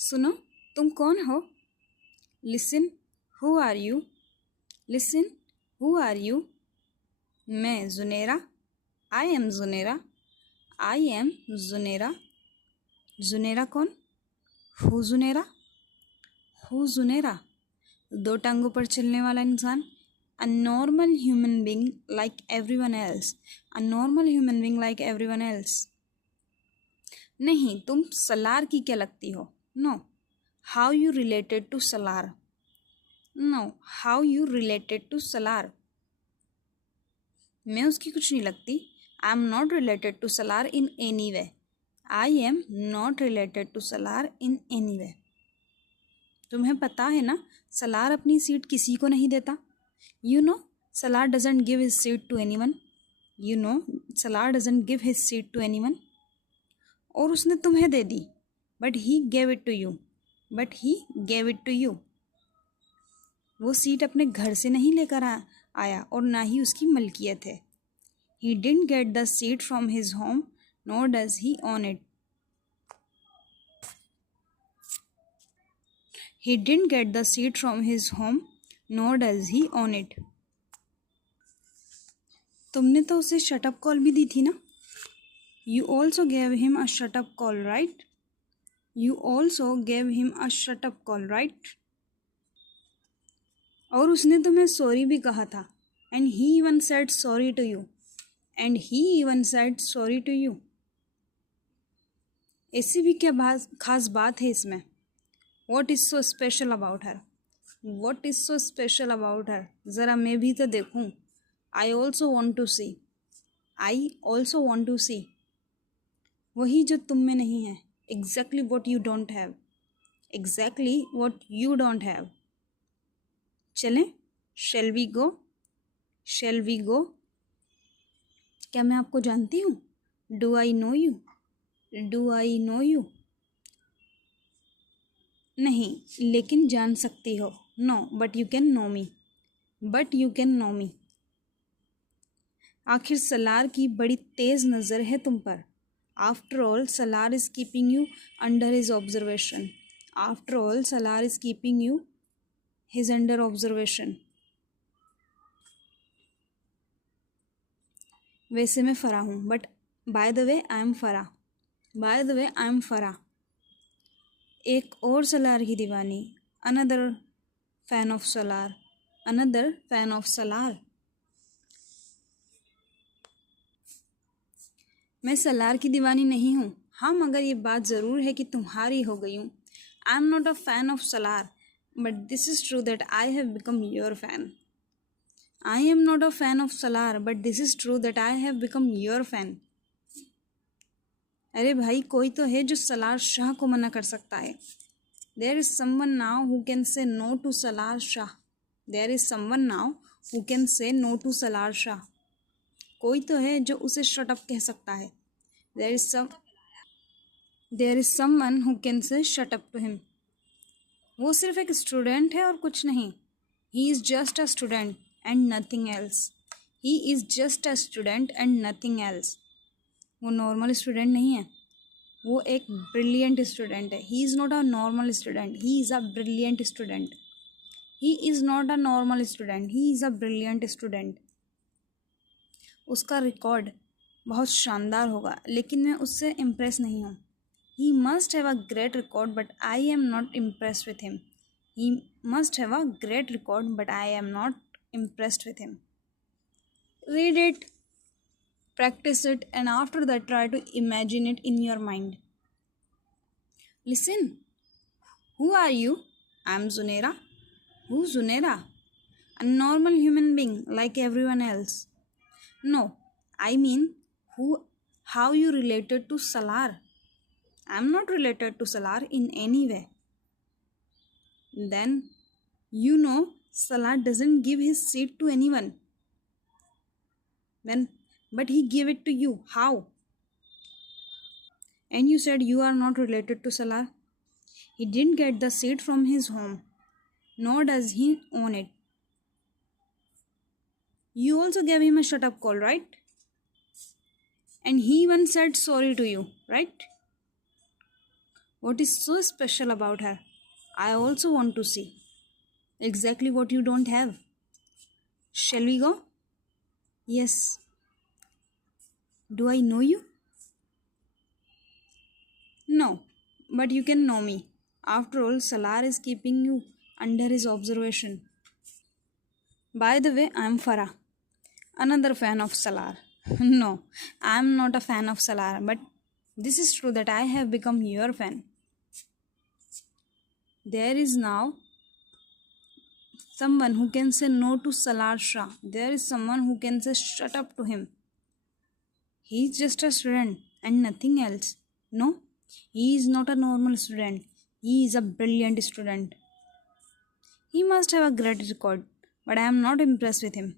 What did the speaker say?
सुनो, तुम कौन हो? Listen, who are you? Listen, who are you? मैं Junaira. I am जुनेरा। I am Junaira. Junaira कौन? हु जुनेरा? हु जुनेरा? दो टांगों पर चलने वाला इंसान। A normal human being like everyone else. A normal human being like everyone else. नहीं, तुम सलार की क्या लगती हो? No, how you related to Salar? No, how you related to Salar? मैं उसकी कुछ नहीं लगती। I am not related to Salar in any way. I am not related to Salar in any वे। तुम्हें पता है ना, सलार अपनी सीट किसी को नहीं देता। You know, Salar doesn't give his seat to anyone. You know, Salar doesn't give his seat to anyone. और उसने तुम्हें दे दी। But he gave it to you. But he gave it to you. वो सीट अपने घर से नहीं लेकर आया और ना ही उसकी मलकियत है। He didn't get the seat from his home, nor does he own it. He didn't get the seat from his home, nor does he own it. तुमने तो उसे शटअप कॉल भी दी थी ना? You also gave him a shut-up call, right? You also gave him a shut-up call, right? और उसने तुम्हें sorry भी कहा था. And he even said sorry to you. And he even said sorry to you. ऐसी भी क्या खास बात है इसमें? What is so special about her? What is so special about her? ज़रा मैं भी तो देखूं. I also want to see. I also want to see. वही जो तुम में नहीं है. Exactly what you don't have. Exactly what you don't have. चलें? Shall we go? Shall we go? क्या मैं आपको जानती हूँ? Do I know you? Do I know you? नहीं, लेकिन जान सकती हो. No, but you can know me. But you can know me. आखिर सलार की बड़ी तेज़ नज़र है तुम पर. After all, Salar is keeping you under his observation. After all, Salar is keeping you his under observation. वैसे मैं फ़रा हूँ, but by the way, I am फ़रा. By the way, I am फ़रा. एक और सलार की दीवानी. Another fan of Salar. Another fan of Salar. मैं सलार की दीवानी नहीं हूँ. हाँ, मगर ये बात ज़रूर है कि तुम्हारी हो गई हूँ. आई am not a fan of Salaar, but this is true that I have become your fan. I am not a fan of Salaar, but this is true that I have become your fan. अरे भाई, कोई तो है जो सलार शाह को मना कर सकता है. There is someone now who can say no to Salar Shah. There is someone now who can say no to Salar Shah. कोई तो है जो उसे शट अप कह सकता है. There is someone who can say shut up to him. वो सिर्फ एक स्टूडेंट है और कुछ नहीं. He is just a student and nothing else. He is just a student and nothing else. वो नॉर्मल स्टूडेंट नहीं है. वो एक ब्रिलियंट स्टूडेंट है. He is not a normal student. He is a brilliant student. He is not a normal student. He is a brilliant student. उसका record बहुत शानदार होगा, लेकिन मैं उससे इम्प्रेस नहीं हूँ. He must have a great record, but I am not impressed with him. He must have a great record, but I am not impressed with him. Read it, practice it, and after that try to imagine it in your mind. Listen. Who are you? I am Zunaira. Who's Zunaira? A normal human being like everyone else. No, I mean how you related to Salar. I am not related to Salar in any way. Then, you know, Salar doesn't give his seat to anyone. But he gave it to you. How? And you said you are not related to Salar. He didn't get the seat from his home, nor does he own it. You also gave him a shut-up call, right? And he even said sorry to you, right? What is so special about her? I also want to see. Exactly what you don't have. Shall we go? Yes. Do I know you? No, but you can know me. After all, Salar is keeping you under his observation. By the way, I'm Farah, another fan of Salar. No, I'm not a fan of Salar, but this is true that I have become your fan. There is now someone who can say no to Salar Shah. There is someone who can say shut up to him. He is just a student and nothing else. No, he is not a normal student. He is a brilliant student. He must have a great record, but I am not impressed with him.